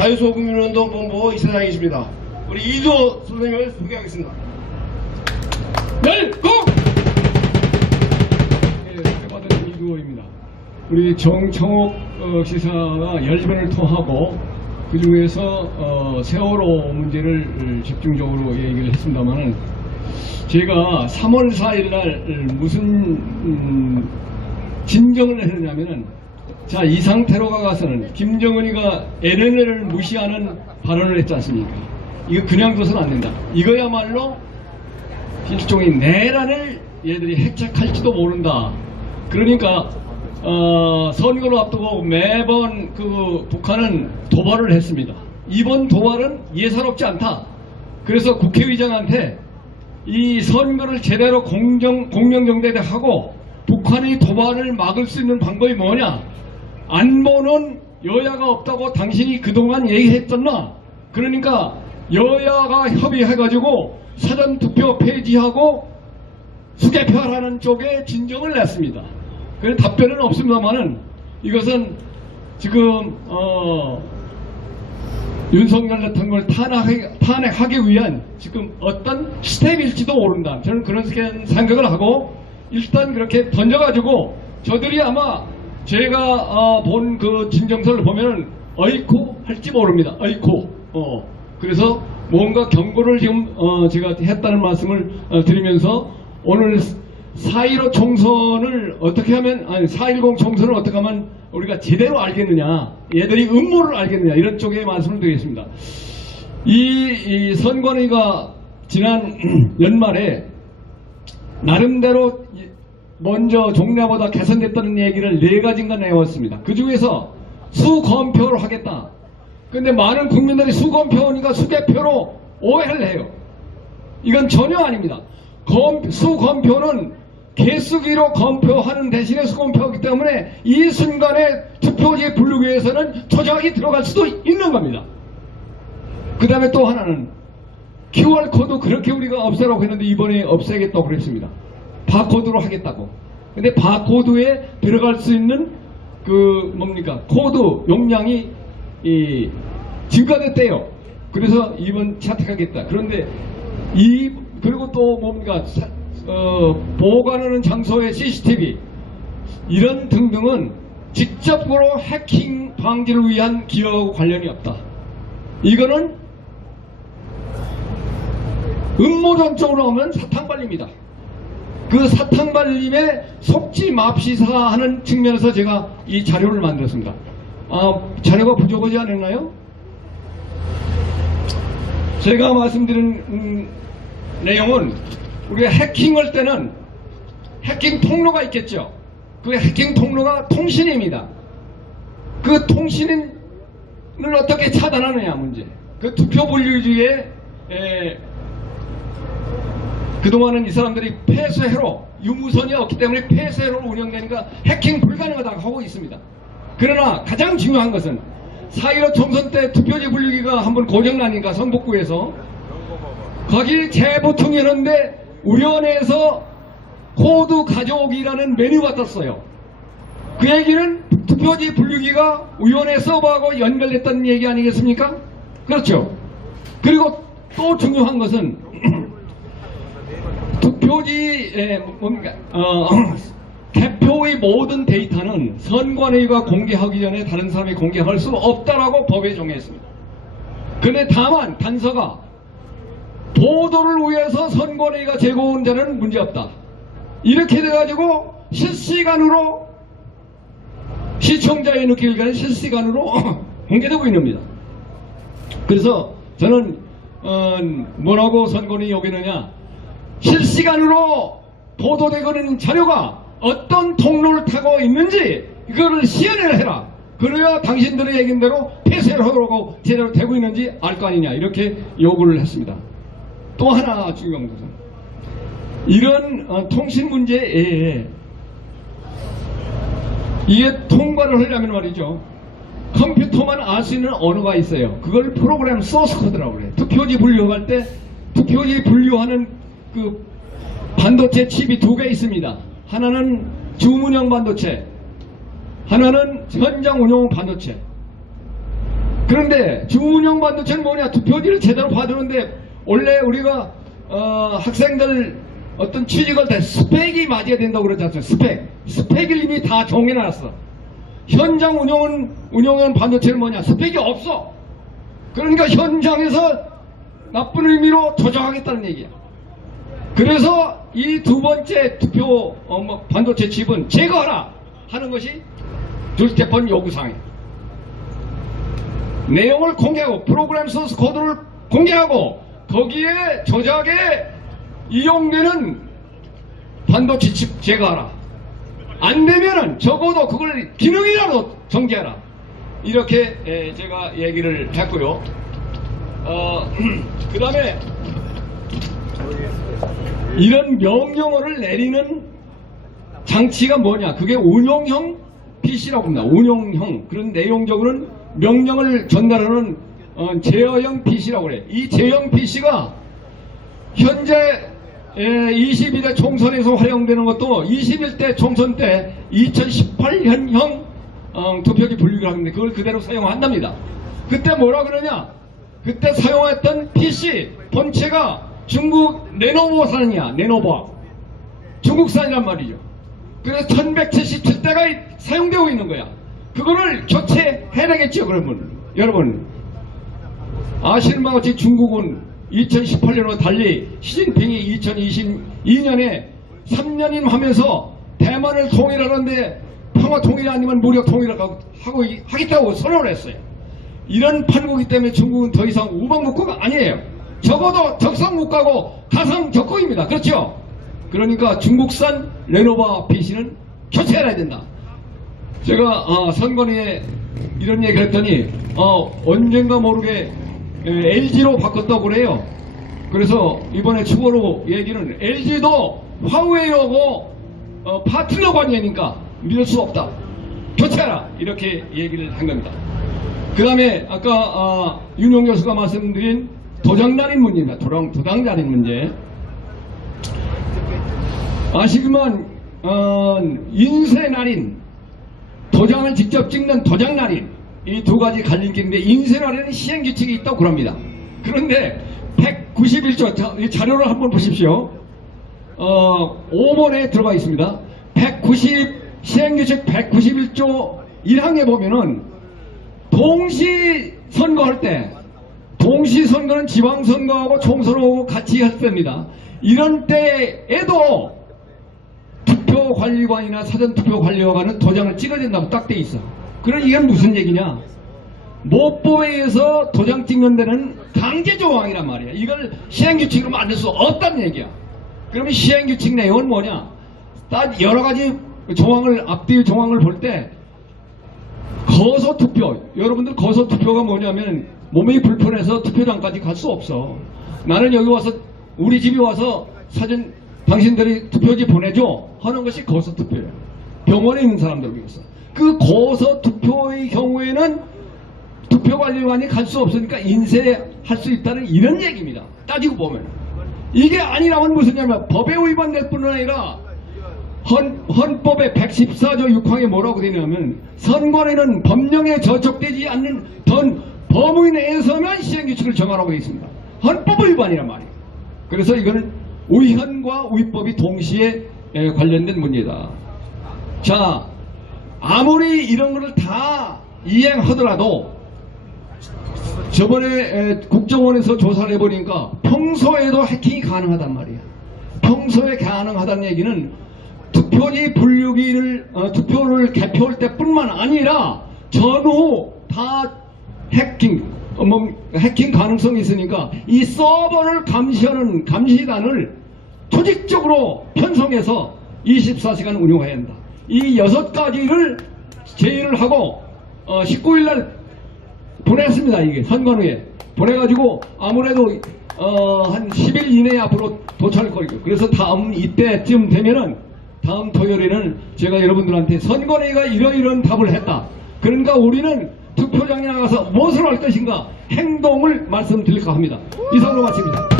자유소국민운동본부 이사장이십니다. 우리 이두호 선생님을 소개하겠습니다. 열공! 소개받은 이두호입니다. 우리 정청옥 시사가 10번을 통하고 그 중에서 세월호 문제를 집중적으로 얘기를 했습니다만은 제가 3월 4일 날 무슨 진정을 했느냐면은 자, 이 상태로 가서는 김정은이가 NLL을 무시하는 발언을 했지 않습니까? 이거 그냥 둬서는 안 된다. 이거야말로 일종의 내란을 얘들이 핵착할지도 모른다. 그러니까 선거를 앞두고 매번 그 북한은 도발을 했습니다. 이번 도발은 예사롭지 않다. 그래서 국회의장한테 이 선거를 제대로 공명정대하고 북한의 도발을 막을 수 있는 방법이 뭐냐? 안보는 여야가 없다고 당신이 그동안 얘기했잖아. 그러니까 여야가 협의해가지고 사전투표 폐지하고 수개표하라는 쪽에 진정을 냈습니다. 그래서 답변은 없습니다만은 이것은 지금 윤석열 대통령을 탄핵하기 위한 지금 어떤 스텝일지도 모른다. 저는 그런 생각을 하고 일단 그렇게 던져가지고 저들이 아마 제가 본 그 진정서를 보면은 어이쿠 할지 모릅니다. 어이쿠. 그래서 뭔가 경고를 지금 제가 했다는 말씀을 드리면서 오늘 4.15 총선을 어떻게 하면 4.10 총선을 어떻게 하면 우리가 제대로 알겠느냐, 얘들이 음모를 알겠느냐, 이런 쪽에 말씀을 드리겠습니다. 이 선관위가 지난 연말에 나름대로 먼저 종래보다 개선됐다는 얘기를 4가지인가 내왔습니다. 그 중에서 수검표를 하겠다. 근데 많은 국민들이 수검표니까 수개표로 오해를 해요. 이건 전혀 아닙니다. 수검표는 개수기로 검표하는 대신에 수검표이기 때문에 이 순간에 투표지에 분류기 위해서는 조작이 들어갈 수도 있는 겁니다. 그 다음에 또 하나는 QR코드 그렇게 우리가 없애라고 했는데 이번에 없애겠다고 그랬습니다. 바코드로 하겠다고. 근데 바코드에 들어갈 수 있는 그 뭡니까 코드 용량이 증가됐대요. 그래서 이번 채택하겠다. 그런데 그리고 또 뭡니까 보관하는 장소의 CCTV 이런 등등은 직접으로 해킹 방지를 위한 기여하고 관련이 없다. 이거는 음모론적으로 하면 사탕발림이다. 그 사탕발림에 속지 맙시사 하는 측면에서 제가 이 자료를 만들었습니다. 자료가 부족하지 않았나요? 제가 말씀드린 내용은 우리가 해킹할 때는 해킹 통로가 있겠죠. 그 해킹 통로가 통신입니다. 그 통신을 어떻게 차단하느냐 문제. 그 투표 분류주의에 그동안은 이 사람들이 폐쇄회로 유무선이 없기 때문에 폐쇄회로 운영되니까 해킹 불가능하다고 하고 있습니다. 그러나 가장 중요한 것은 4.15 총선 때 투표지 분류기가 한번 고장나니까 성북구에서 거기 재보통했는데 위원회에서 코드 가져오기라는 메뉴가 떴어요. 그 얘기는 투표지 분류기가 위원회 서버하고 연결됐다는 얘기 아니겠습니까? 그렇죠. 그리고 또 중요한 것은 투표지 뭡니까 개표의 모든 데이터는 선관위가 공개하기 전에 다른 사람이 공개할 수 없다라고 법에 정했습니다. 그런데 다만 단서가 보도를 위해서 선관위가 제공한 자는 문제없다. 이렇게 돼가지고 실시간으로 시청자의 느끼기에는 실시간으로 공개되고 있는 겁니다. 그래서 저는 뭐라고 선관위 여기느냐, 실시간으로 보도되고 있는 자료가 어떤 통로를 타고 있는지 이거를 시연을 해라. 그래야 당신들의 얘긴대로 폐쇄를 하고 제대로 되고 있는지 알 거 아니냐, 이렇게 요구를 했습니다. 또 하나 중요한 것은 이런 통신 문제에 이게 통과를 하려면 말이죠, 컴퓨터만 알 수 있는 언어가 있어요. 그걸 프로그램 소스 코드라고 그래요. 투표지 분류할 때 투표지 분류하는 그 반도체 칩이 2개 있습니다. 하나는 주문형 반도체, 하나는 현장 운용 반도체. 그런데 주운영 반도체는 뭐냐? 투표지를 제대로 받으는데 원래 우리가 학생들 어떤 취직을 때 스펙이 맞아야 된다고 그러지 않습니까? 스펙을 이미 다 정해놨어. 현장 운영은 반도체는 뭐냐? 스펙이 없어. 그러니까 현장에서 나쁜 의미로 조작하겠다는 얘기야. 그래서 이 두 번째 투표 반도체 칩은 제거하라 하는 것이 둘째 번 요구사항이야. 내용을 공개하고 프로그램 소스 코드를 공개하고 거기에 조작에 이용되는 반도체 칩 제거하라. 안 되면은 적어도 그걸 기능이라도 정지하라. 이렇게 제가 얘기를 했고요. 그 다음에 이런 명령어를 내리는 장치가 뭐냐? 그게 운용형 PC라고 합니다. 운용형. 그런 내용적으로는 명령을 전달하는 제어형 PC라고 그래요. 이 제어형 PC가 현재 22대 총선에서 활용되는 것도 21대 총선 때 2018년형 투표지 분류를 하는데 그걸 그대로 사용한답니다. 그때 뭐라 그러냐? 그때 사용했던 PC 본체가 중국 레노버산이야. 레노버 중국산이란 말이죠. 그래서 1177대가 사용되고 있는 거야. 그거를 교체해야 되겠죠. 그러면 여러분 아시는 바와 같이 중국은 2018년과 달리 시진핑이 2022년에 3년임 하면서 대만을 통일하는데 평화 통일이 아니면 무력 통일을 하겠다고 선언을 했어요. 이런 판국이기 때문에 중국은 더 이상 우방국가가 아니에요. 적어도 적성국가고 가상적국입니다. 그렇죠? 그러니까 중국산 레노버 PC는 교체해야 된다. 제가 선관위에 이런 얘기를 했더니 언젠가 모르게 LG로 바꿨다고 그래요. 그래서 이번에 추가로 얘기는 LG도 화웨이하고 파트너 관계니까 믿을 수 없다. 교체하라. 이렇게 얘기를 한 겁니다. 그 다음에 아까 윤용 교수가 말씀드린 도장날인 문제입니다. 도장날인 문제. 아시지만 인쇄날인, 도장을 직접 찍는 도장날인, 이 두 가지 갈림길인데 인쇄날인은 시행규칙이 있다고 그럽니다. 그런데 191조 이 자료를 한번 보십시오. 5번에 들어가 있습니다. 시행규칙 191조 1항에 보면은 동시 선거할 때, 동시 선거는 지방선거하고 총선하고 같이 할 때입니다. 이런 때에도 투표관리관이나 사전투표관리관은 도장을 찍어야 된다고 딱 돼 있어. 그럼 이게 무슨 얘기냐? 모법에 의해서 도장 찍는 데는 강제조항이란 말이야. 이걸 시행규칙으로 만들 수 없다는 얘기야. 그러면 시행규칙 내용은 뭐냐? 딱 여러 가지 조항을, 앞뒤 조항을 볼 때 거소투표, 여러분들 거소투표가 뭐냐면 몸이 불편해서 투표장까지 갈 수 없어. 나는 여기 와서, 우리 집에 와서 사진 당신들이 투표지 보내줘 하는 것이 거소투표예요. 병원에 있는 사람들 위해서. 그 거소투표의 경우에는 투표관리관이 갈 수 없으니까 인쇄할 수 있다는 이런 얘기입니다. 따지고 보면. 이게 아니라면 무슨 얘기냐면 법에 위반될 뿐만 아니라 헌법의 114조 6항에 뭐라고 되냐면 선관위는 법령에 저촉되지 않는 범위 내에서만 시행규칙을 정하라고 되어 있습니다. 헌법 위반이란 말이에요. 그래서 이거는 위헌과 위법이 동시에 관련된 문제다. 자, 아무리 이런 것을 다 이행하더라도 저번에 국정원에서 조사를 해보니까 평소에도 해킹이 가능하단 말이야. 평소에 가능하다는 얘기는 투표지 분류기를 투표를 개표할 때뿐만 아니라 전후 다 해킹 가능성이 있으니까 이 서버를 감시하는 감시단을 조직적으로 편성해서 24시간 운영해야 한다. 이 6가지를 제의를 하고 19일날 보냈습니다. 이게 선관위에 보내가지고 아무래도 한 10일 이내에 앞으로 도착할 거예요. 그래서 다음 이때쯤 되면은 다음 토요일에는 제가 여러분들한테 선관위가 이러이러한 답을 했다. 그러니까 우리는 투표장에 나가서 무엇을 할 것인가 행동을 말씀드릴까 합니다. 이상으로 마칩니다.